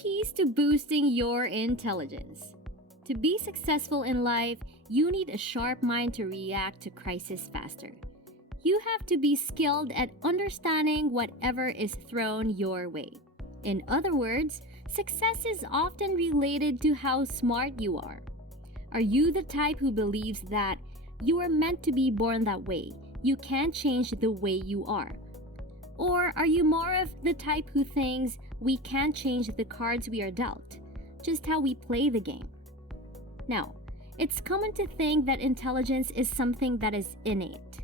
keys to boosting your intelligence. To be successful in life, you need a sharp mind to react to crisis faster. You have to be skilled at understanding whatever is thrown your way. In other words, success is often related to how smart you are. Are you the type who believes that you are meant to be born that way? You can't change the way you are. Or are you more of the type who thinks we can't change the cards we are dealt, just how we play the game? Now, it's common to think that intelligence is something that is innate,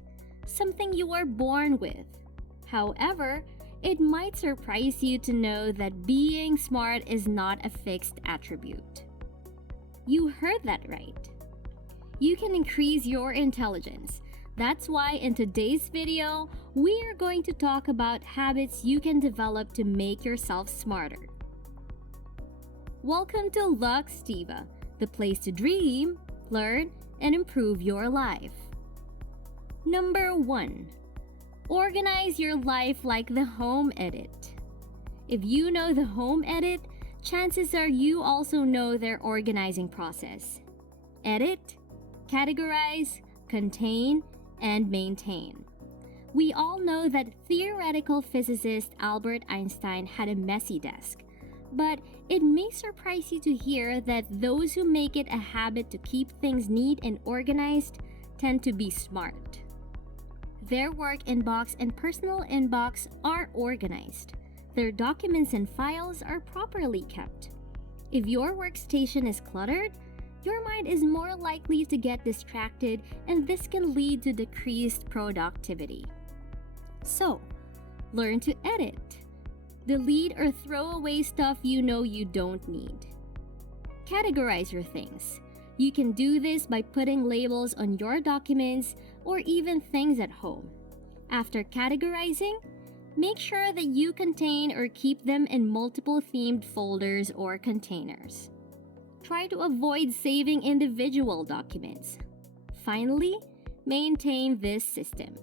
something you are born with. However, it might surprise you to know that being smart is not a fixed attribute. You heard that right. You can increase your intelligence. That's why in today's video, we are going to talk about habits you can develop to make yourself smarter. Welcome to LuxTiba, the place to dream, learn, and improve your life. Number 1. Organize your life like the home edit. If you know the home edit, chances are you also know their organizing process. Edit, categorize, contain, and maintain. We all know that theoretical physicist Albert Einstein had a messy desk, but it may surprise you to hear that those who make it a habit to keep things neat and organized tend to be smart. Their work inbox and personal inbox are organized. Their documents and files are properly kept. If your workstation is cluttered, your mind is more likely to get distracted, and this can lead to decreased productivity. So, learn to edit. Delete or throw away stuff you know you don't need. Categorize your things. You can do this by putting labels on your documents or even things at home. After categorizing, make sure that you contain or keep them in multiple themed folders or containers. Try to avoid saving individual documents. Finally, maintain this system.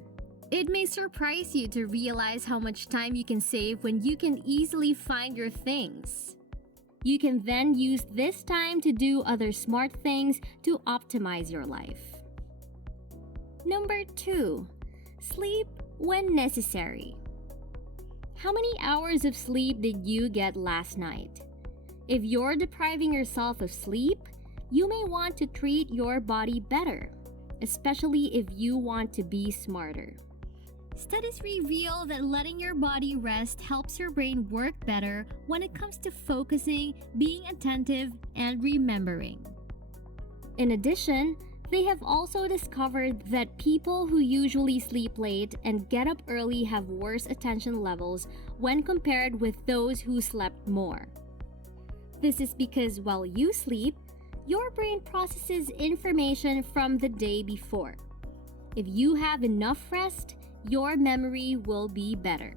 It may surprise you to realize how much time you can save when you can easily find your things. You can then use this time to do other smart things to optimize your life. Number 2. Sleep when necessary. How many hours of sleep did you get last night? If you're depriving yourself of sleep, you may want to treat your body better, especially if you want to be smarter. Studies reveal that letting your body rest helps your brain work better when it comes to focusing, being attentive, and remembering. In addition, they have also discovered that people who usually sleep late and get up early have worse attention levels when compared with those who slept more. This is because while you sleep, your brain processes information from the day before. If you have enough rest, your memory will be better.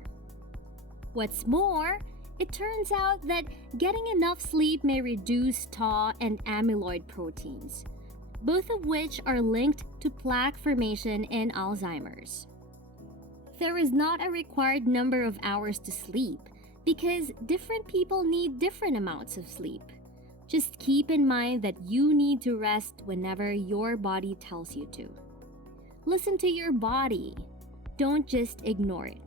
What's more, it turns out that getting enough sleep may reduce tau and amyloid proteins, both of which are linked to plaque formation in Alzheimer's. There is not a required number of hours to sleep because different people need different amounts of sleep. Just keep in mind that you need to rest whenever your body tells you to. Listen to your body. Don't just ignore it.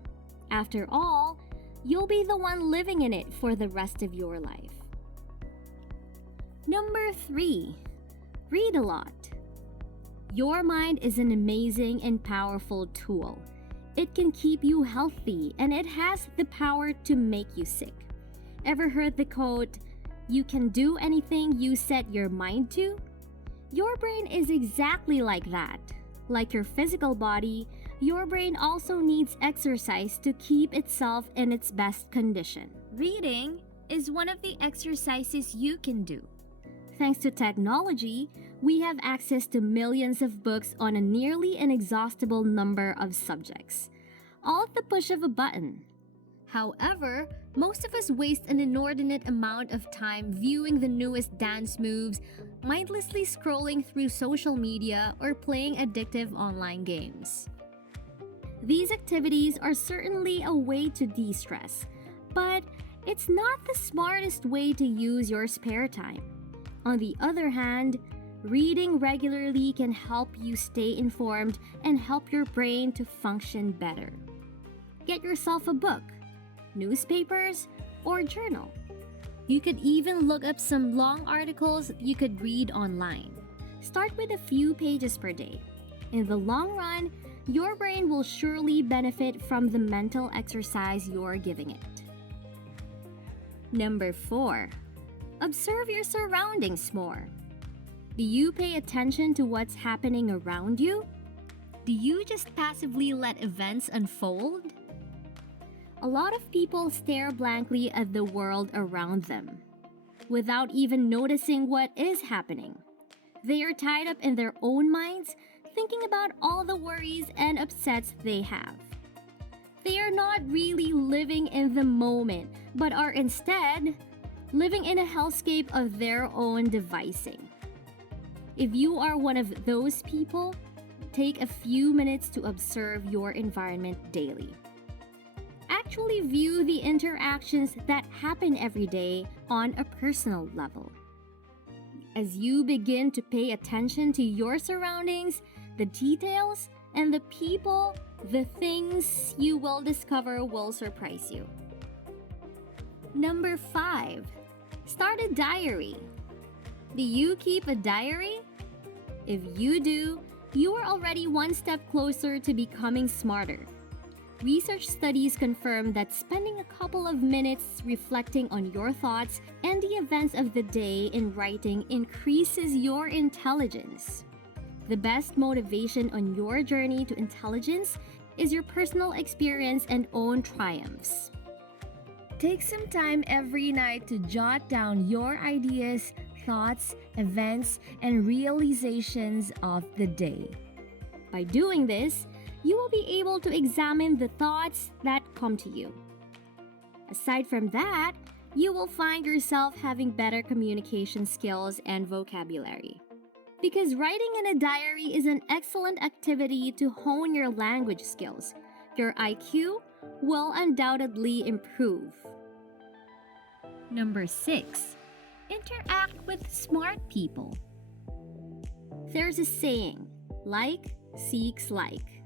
After all, you'll be the one living in it for the rest of your life. Number 3. Read a lot. Your mind is an amazing and powerful tool. It can keep you healthy, and it has the power to make you sick. Ever heard the quote, "You can do anything you set your mind to"? Your brain is exactly like that. Like your physical body, your brain also needs exercise to keep itself in its best condition. Reading is one of the exercises you can do. Thanks to technology, we have access to millions of books on a nearly inexhaustible number of subjects, all at the push of a button. However, most of us waste an inordinate amount of time viewing the newest dance moves, mindlessly scrolling through social media, or playing addictive online games. These activities are certainly a way to de-stress, but It's not the smartest way to use your spare time. On the other hand, reading regularly can help you stay informed and help your brain to function better. Get yourself a book, newspapers, or journal. You could even look up some long articles you could read online. Start with a few pages per day. In the long run, your brain will surely benefit from the mental exercise you're giving it. Number 4. Observe your surroundings more. Do you pay attention to what's happening around you? Do you just passively let events unfold? A lot of people stare blankly at the world around them, without even noticing what is happening. They are tied up in their own minds, thinking about all the worries and upsets they have. They are not really living in the moment, but are instead living in a hellscape of their own devising. If you are one of those people, take a few minutes to observe your environment daily. Actually view the interactions that happen every day on a personal level. As you begin to pay attention to your surroundings, the details, and the people, the things you will discover will surprise you. Number 5. Start a diary. Do you keep a diary? If you do, you are already one step closer to becoming smarter. Research studies confirm that spending a couple of minutes reflecting on your thoughts and the events of the day in writing increases your intelligence. The best motivation on your journey to intelligence is your personal experience and own triumphs. Take some time every night to jot down your ideas, thoughts, events, and realizations of the day. By doing this, you will be able to examine the thoughts that come to you. Aside from that, you will find yourself having better communication skills and vocabulary. Because writing in a diary is an excellent activity to hone your language skills. Your IQ will undoubtedly improve. Number 6. Interact with smart people. There's a saying, like seeks like.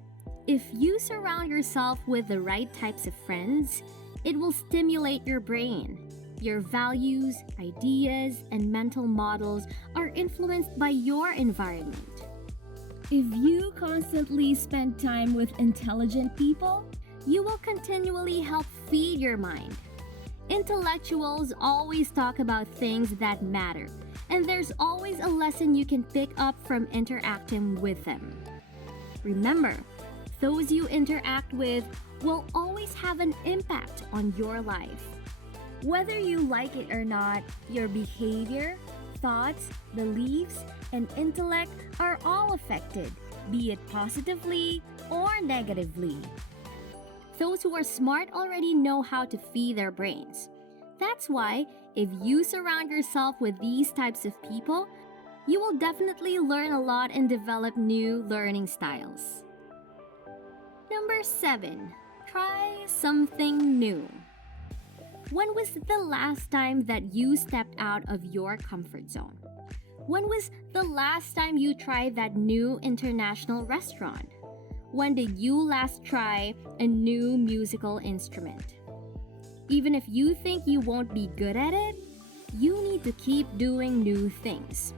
If you surround yourself with the right types of friends, it will stimulate your brain. Your values, ideas, and mental models are influenced by your environment. If you constantly spend time with intelligent people, you will continually help feed your mind. Intellectuals always talk about things that matter, and there's always a lesson you can pick up from interacting with them. Remember, those you interact with will always have an impact on your life. Whether you like it or not, your behavior, thoughts, beliefs, and intellect are all affected, be it positively or negatively. Those who are smart already know how to feed their brains. That's why, if you surround yourself with these types of people, you will definitely learn a lot and develop new learning styles. Number 7. Try something new. When was the last time that you stepped out of your comfort zone? When was the last time you tried that new international restaurant? When did you last try a new musical instrument? Even if you think you won't be good at it, you need to keep doing new things.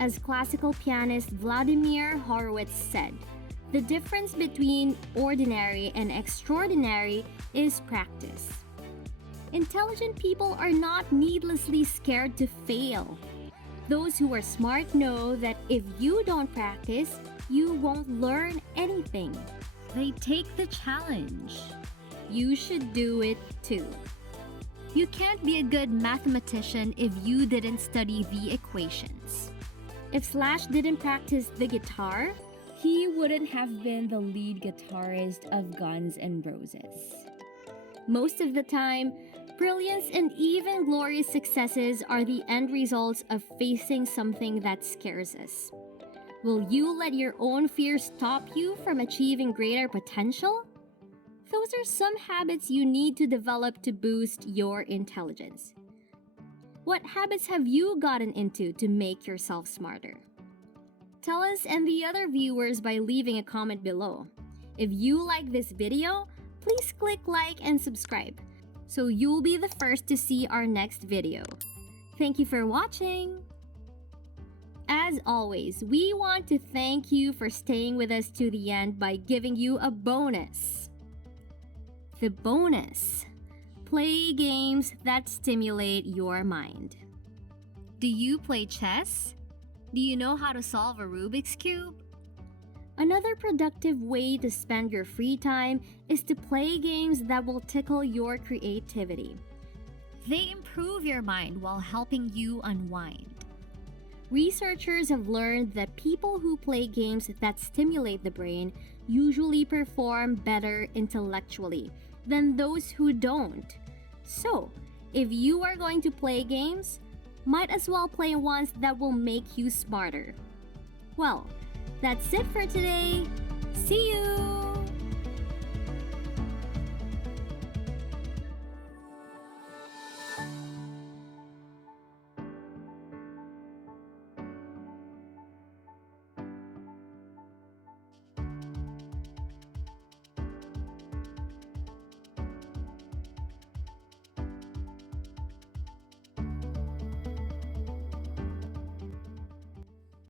As classical pianist Vladimir Horowitz said, the difference between ordinary and extraordinary is practice. Intelligent people are not needlessly scared to fail. Those who are smart know that if you don't practice, you won't learn anything. They take the challenge. You should do it too. You can't be a good mathematician if you didn't study the equations. If Slash didn't practice the guitar, he wouldn't have been the lead guitarist of Guns N' Roses. Most of the time, brilliance and even glorious successes are the end results of facing something that scares us. Will you let your own fear stop you from achieving greater potential? those are some habits you need to develop to boost your intelligence. What habits have you gotten into to make yourself smarter? Tell us and the other viewers by leaving a comment below. If you like this video, please click like and subscribe so you'll be the first to see our next video. Thank you for watching! As always, we want to thank you for staying with us to the end by giving you a bonus. The bonus: play games that stimulate your mind. Do you play chess? Do you know how to solve a Rubik's Cube? Another productive way to spend your free time is to play games that will tickle your creativity. They improve your mind while helping you unwind. Researchers have learned that people who play games that stimulate the brain usually perform better intellectually than those who don't. So, if you are going to play games, might as well play ones that will make you smarter. Well, that's it for today. See you!